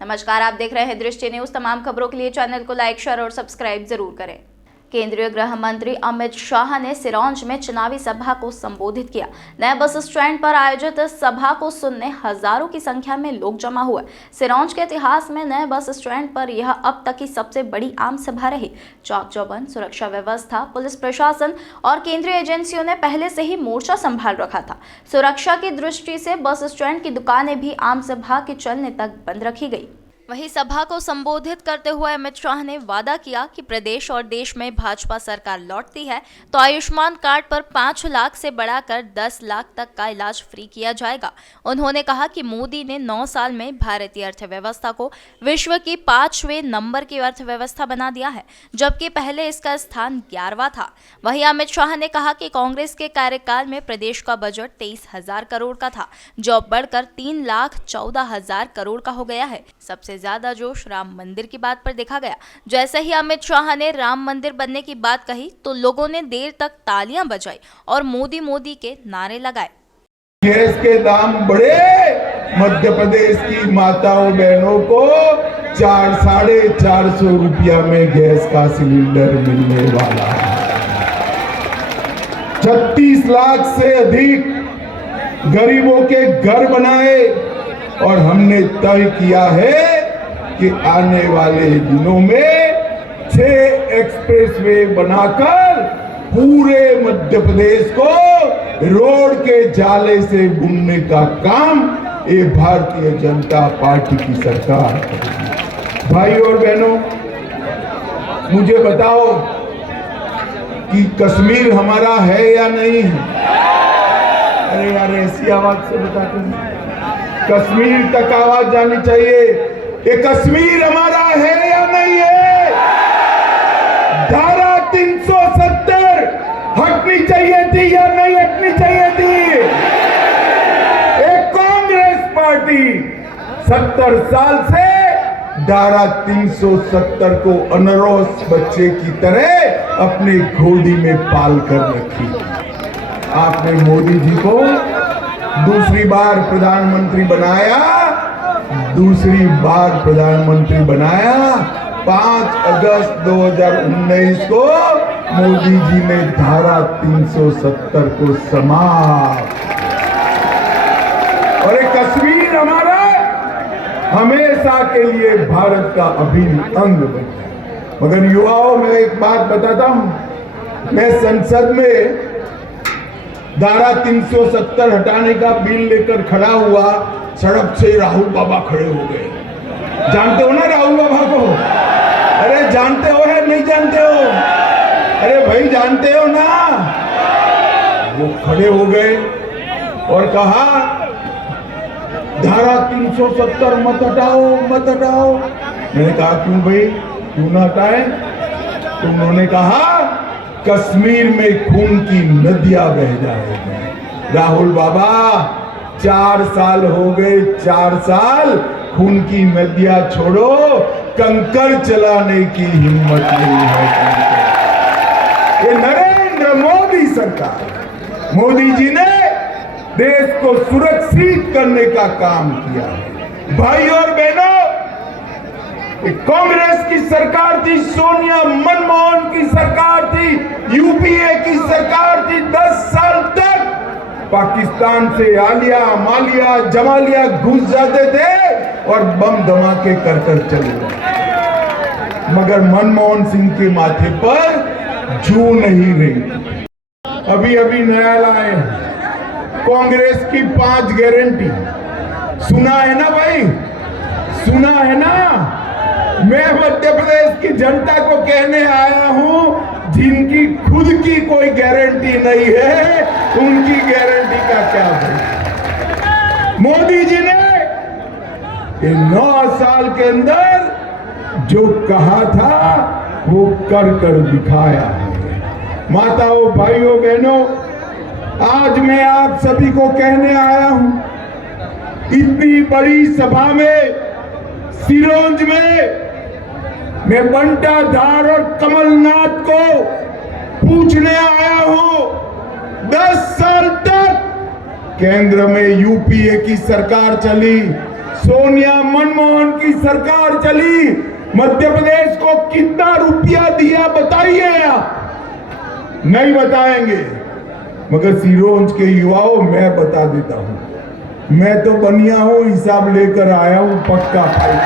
नमस्कार, आप देख रहे हैं दृष्टि न्यूज। तमाम खबरों के लिए चैनल को लाइक, शेयर और सब्सक्राइब जरूर करें। केंद्रीय गृह मंत्री अमित शाह ने सिरोंज में चुनावी सभा को संबोधित किया। नए बस स्टैंड पर आयोजित सभा को सुनने हजारों की संख्या में लोग जमा हुए। सिरोंज के इतिहास में नए बस स्टैंड पर यह अब तक की सबसे बड़ी आम सभा रही। चौक चौबंद, सुरक्षा व्यवस्था, पुलिस प्रशासन और केंद्रीय एजेंसियों ने पहले से ही मोर्चा संभाल रखा था। सुरक्षा की दृष्टि से बस स्टैंड की दुकानें भी आम सभा के चलने तक बंद रखी गई। वहीं सभा को संबोधित करते हुए अमित शाह ने वादा किया कि प्रदेश और देश में भाजपा सरकार लौटती है तो आयुष्मान कार्ड पर 5 लाख से बढ़ाकर 10 लाख तक का इलाज फ्री किया जाएगा। उन्होंने कहा कि मोदी ने 9 साल में भारतीय अर्थव्यवस्था को विश्व की 5वें नंबर की अर्थव्यवस्था बना दिया है, जबकि पहले इसका स्थान 11वां था। वहीं अमित शाह ने कहा कि कांग्रेस के कार्यकाल में प्रदेश का बजट 23,000 करोड़ का था, जो अब बढ़कर 3,14,000 करोड़ का हो गया है। सबसे ज्यादा जोश राम मंदिर की बात पर देखा गया। जैसे ही अमित शाह ने राम मंदिर बनने की बात कही तो लोगों ने देर तक तालियां बजाई और मोदी मोदी के नारे लगाए। गैस के दाम बढ़े, मध्य प्रदेश की माताओं बहनों को 400-450 रुपया में गैस का सिलेंडर मिलने वाला है। 36 लाख से अधिक गरीबों के घर बनाए और हमने तय किया है कि आने वाले दिनों में 6 एक्सप्रेसवे बनाकर पूरे मध्य प्रदेश को रोड के जाले से बुनने का काम ये भारतीय जनता पार्टी की सरकार करेगी। भाई और बहनों, मुझे बताओ कि कश्मीर हमारा है या नहीं है? अरे यार, ऐसी आवाज से बताते हैं, कश्मीर तक आवाज जानी चाहिए। ये कश्मीर हमारा है या नहीं है? धारा 370 हटनी चाहिए थी या नहीं हटनी चाहिए थी? एक कांग्रेस पार्टी 70 साल से धारा 370 को अनरोस बच्चे की तरह अपने घोड़ी में पाल कर रखी। आपने मोदी जी को दूसरी बार प्रधानमंत्री बनाया, 5 अगस्त 2019 को मोदी जी ने धारा 370 को समाप्त, और एक कश्मीर हमारा हमेशा के लिए भारत का अभिन्न अंग बन गया। मगर युवाओं में एक बात बताता हूं, मैं संसद में धारा 370 हटाने का बिल लेकर खड़ा हुआ, सड़क से राहुल बाबा खड़े हो गए। जानते हो ना राहुल बाबा को? अरे जानते हो है नहीं जानते हो? अरे भाई जानते हो ना? वो खड़े हो गए और कहा धारा 370 मत हटाओ, मत हटाओ। मैंने कहा क्यों भाई, क्यों ना हटाए? तो उन्होंने कहा कश्मीर में खून की नदियां बह जाएगी। राहुल बाबा 4 साल हो गए, 4 साल खून की नदियां छोड़ो, कंकड़ चलाने की हिम्मत नहीं है। ये नरेंद्र मोदी सरकार, मोदी जी ने देश को सुरक्षित करने का काम किया है। भाई और बहनों, कांग्रेस की सरकार थी, सोनिया मनमोहन की सरकार थी, यूपीए की सरकार थी। 10 साल तक पाकिस्तान से आलिया, मालिया, जमालिया घुस जाते थे और बम धमाके कर चले गए, मगर मनमोहन सिंह के माथे पर जू नहीं रही। अभी अभी नया लाए कांग्रेस की 5 गारंटी, सुना है ना भाई? सुना है ना? मैं मध्य प्रदेश की जनता को कहने आया हूं, जिनकी खुद की कोई गारंटी नहीं है, उनकी गारंटी का क्या है? मोदी जी ने 9 साल के अंदर जो कहा था वो कर दिखाया है। माताओं, भाइयों, बहनों, आज मैं आप सभी को कहने आया हूं, इतनी बड़ी सभा में सिरोंज में मैं बंटा धार और कमलनाथ को पूछने आया हूं, 10 साल तक केंद्र में यूपीए की सरकार चली, सोनिया मनमोहन की सरकार चली, मध्य प्रदेश को कितना रुपया दिया बताइए आप। नहीं बताएंगे, मगर सिरोंज के युवाओं मैं बता देता हूं। मैं तो बनिया हूं, हिसाब लेकर आया हूं पक्का फाइल।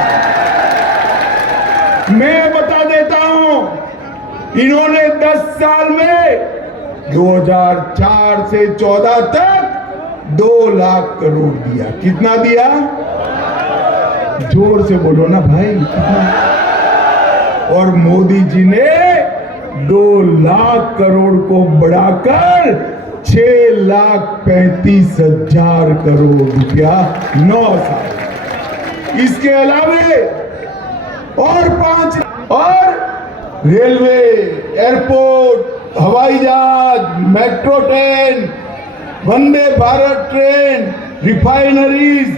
मैं बता देता हूं, इन्होंने 10 साल में 2004 से 14 तक 2 लाख करोड़ दिया। कितना दिया? जोर से बोलो ना भाई, कितना? और मोदी जी ने 2 लाख करोड़ को बढ़ाकर 6,35,000 करोड़ रुपया 9 साल। इसके अलावे और 5 और रेलवे, एयरपोर्ट, हवाई जहाज, metro train, Vande Bharat train, refineries,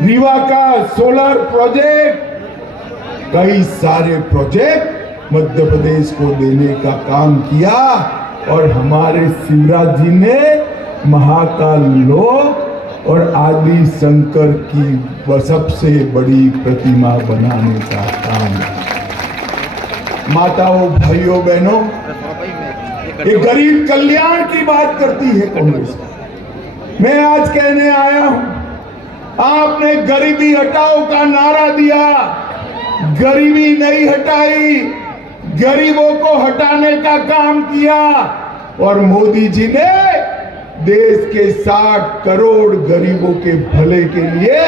Rewa का सोलर प्रोजेक्ट, कई सारे प्रोजेक्ट मध्य प्रदेश को देने का काम किया। और हमारे शिवराज जी ने महाकाल लोक और आदि शंकर की सबसे बड़ी प्रतिमा बनाने का काम। माताओं, भाइयों, बहनों, ये गरीब कल्याण की बात करती है कांग्रेस। मैं आज कहने आया हूं, आपने गरीबी हटाओ का नारा दिया, गरीबी नहीं हटाई, गरीबों को हटाने का काम किया। और मोदी जी ने देश के 60 करोड़ गरीबों के भले के लिए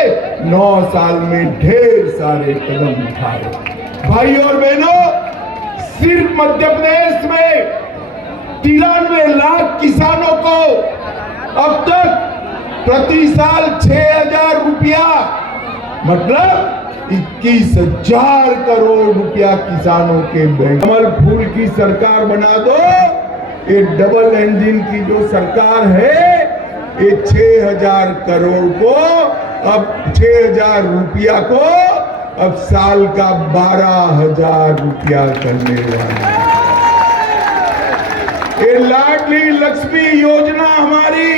9 साल में ढेर सारे कदम उठाए। भाई और बहनों, सिर्फ मध्य प्रदेश में 93 लाख किसानों को अब तक प्रति साल 6,000 रुपया, मतलब 21,000 करोड़ रुपया किसानों के बैंक। कमल फूल की सरकार बना दो। ये डबल इंजन की जो सरकार है, ये 6,000 करोड़ को, अब 6,000 रुपया को अब साल का 12,000 रुपया करने वाला है। ये लाडली लक्ष्मी योजना हमारी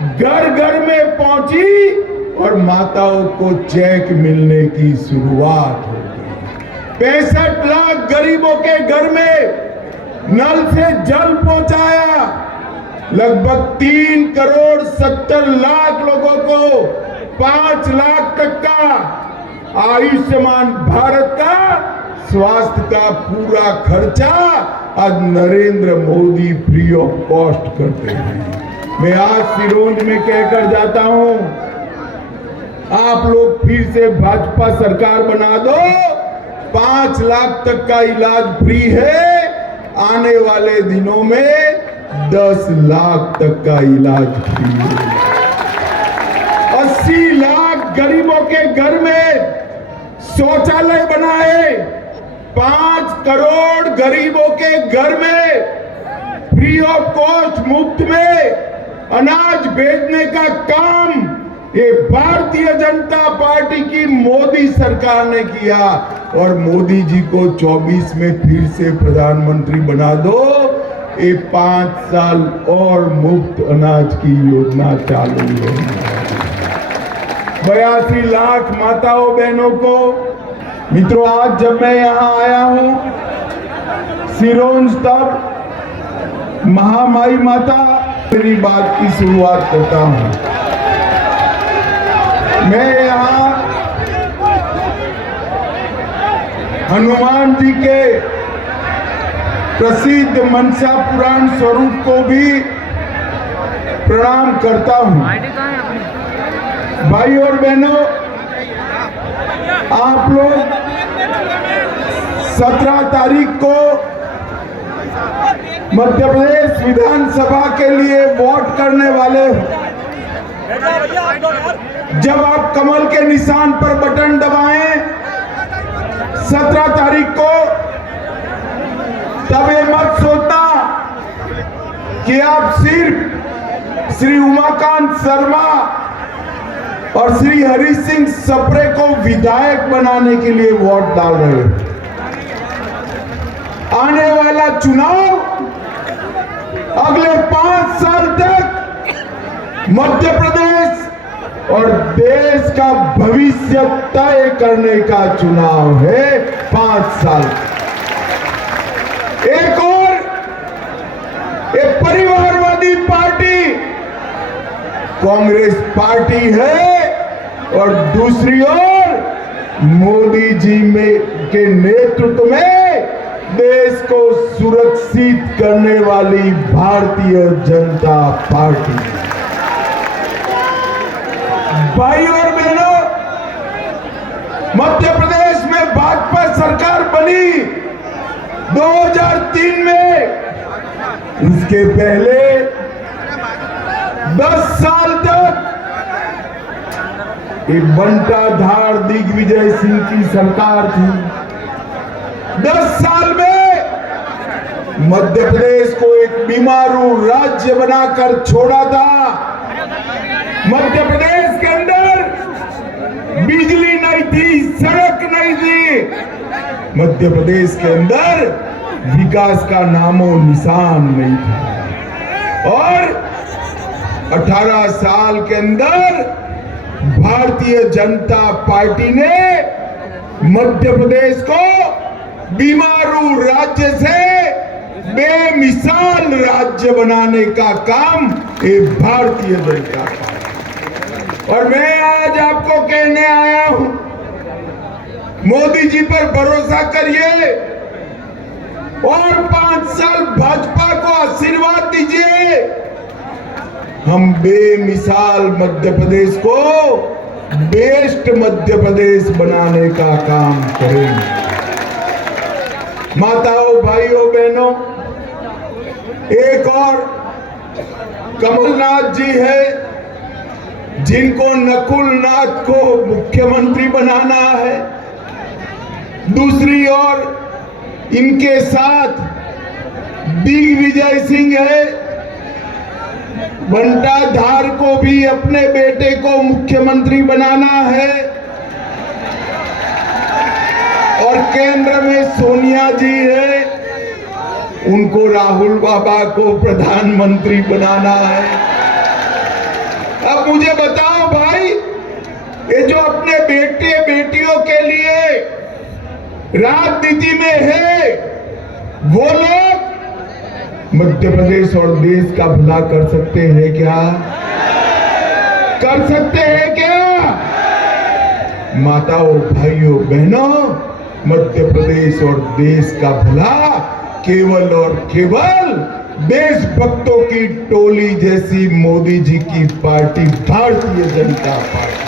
घर घर में पहुंची और माताओं को चेक मिलने की शुरुआत हो गई। 65 लाख गरीबों के घर में नल से जल पहुंचाया। लगभग 3 करोड़ 70 लाख लोगों को 5 लाख तक का आयुष्मान भारत का स्वास्थ्य का पूरा खर्चा आज Narendra Modi free of cost करते हैं। मैं आज सिरोंज में कहकर जाता हूं, आप लोग फिर से भाजपा सरकार बना दो, 5 लाख तक का इलाज फ्री है। आने वाले दिनों में 10 लाख तक का इलाज फ्री है। 80 लाख गरीबों के घर में शौचालय बनाए। 5 करोड़ गरीबों के घर में फ्री ऑफ कॉस्ट मुफ्त में अनाज भेजने का काम ये भारतीय जनता पार्टी की मोदी सरकार ने किया। और मोदी जी को 24 में फिर से प्रधानमंत्री बना दो। ये 5 साल और मुफ्त अनाज की योजना चालू है। 82 लाख माताओं बहनों को। मित्रों, आज जब मैं यहाँ आया हूँ सिरोंज, तब महामाई माता मेरी बात की शुरुआत करता हूँ। मैं यहाँ हनुमान जी के प्रसिद्ध मनसा पुराण स्वरूप को भी प्रणाम करता हूँ। भाई और बहनों, आप लोग 17 तारीख को मध्य प्रदेश विधानसभा के लिए वोट करने वाले हो। जब आप कमल के निशान पर बटन दबाएं 17 तारीख को, तब ये मत सोचना कि आप सिर्फ श्री उमाकांत शर्मा और श्री हरि सिंह सप्रे को विधायक बनाने के लिए वोट डाल रहे हो। आने वाला चुनाव अगले 5 साल तक मध्य प्रदेश और देश का भविष्य तय करने का चुनाव है 5 साल। एक और एक परिवारवादी पार्टी कांग्रेस पार्टी है और दूसरी ओर मोदी जी के नेतृत्व में देश को सुरक्षित करने वाली भारतीय जनता पार्टी। भाई और बहनों, मध्य प्रदेश में भाजपा सरकार बनी 2003 में। इसके पहले 10 साल तक एक बंटाधार दिग्विजय सिंह की सरकार थी। 10 साल में मध्य प्रदेश को एक बीमारू राज्य बनाकर छोड़ा था। मध्य प्रदेश के अंदर बिजली नहीं थी, सड़क नहीं थी। मध्य प्रदेश के अंदर विकास का नामो निशान नहीं था। और 18 साल के अंदर भारतीय जनता पार्टी ने मध्य प्रदेश को बीमारू राज्य से बेमिसाल राज्य बनाने का काम ये भारतीय जनता पार्टी। और मैं आज आपको कहने आया हूं, मोदी जी पर भरोसा करिए और 5 साल भाजपा को आशीर्वाद दीजिए। हम बेमिसाल मध्य प्रदेश को बेस्ट मध्य प्रदेश बनाने का काम करेंगे। माताओं, भाइयों, बहनों, एक और कमलनाथ जी है जिनको नकुलनाथ को मुख्यमंत्री बनाना है। दूसरी ओर इनके साथ दिग्विजय सिंह है। बंटाधार को भी अपने बेटे को मुख्यमंत्री बनाना है। और केंद्र में सोनिया जी है, उनको राहुल बाबा को प्रधानमंत्री बनाना है। अब मुझे बताओ भाई, ये जो अपने बेटे बेटियों के लिए राजनीति में है, वो लोग मध्य प्रदेश और देश का भला कर सकते हैं क्या? कर सकते हैं क्या? माताओं, भाइयों, बहनों, मध्य प्रदेश और देश का भला केवल और केवल देशभक्तों की टोली जैसी मोदी जी की पार्टी भारतीय जनता पार्टी।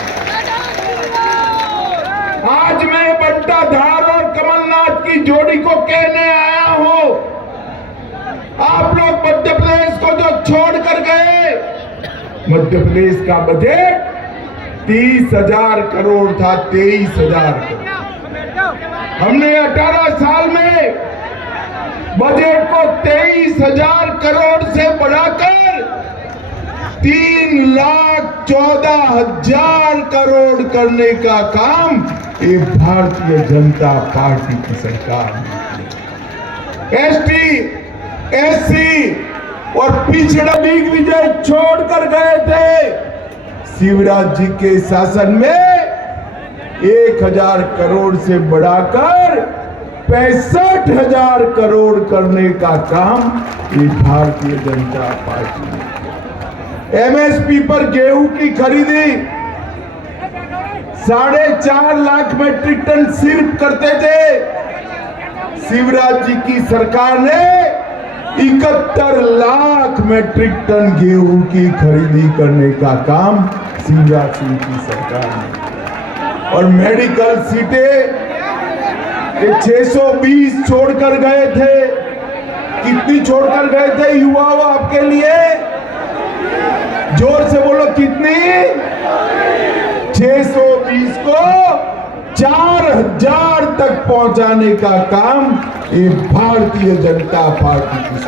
आज मैं बंटाधार और कमलनाथ की जोड़ी को कहने आया हूं, आप लोग मध्य प्रदेश को जो छोड़ कर गए, मध्य प्रदेश का बजट 30,000 करोड़ था, 23,000 करोड़। हमने 18 साल में बजट को 23,000 करोड़ से बढ़ाकर 3,14,000 करोड़ करने का काम ये भारतीय जनता पार्टी की सरकार ने। एसटी, एससी और पिछड़ा दिग्विजय छोड़कर गए थे। शिवराज जी के शासन में 1,000 करोड़ से बढ़ाकर 65,000 करोड़ करने का काम ये भारतीय जनता पार्टी ने। एमएसपी पर गेहूं की खरीदी 4.5 लाख मेट्रिक टन सिर्फ करते थे। शिवराज जी की सरकार ने 71 लाख मेट्रिक टन गेहूं की खरीदी करने का काम शिवराज सिंह की सरकार ने। और मेडिकल सीटें 620 छोड़कर गए थे। कितनी छोड़कर गए थे युवाओं आपके लिए? जोर से बोलो, कितनी? 620 को 4,000 तक पहुंचाने का काम ये भारतीय जनता पार्टी की सरकार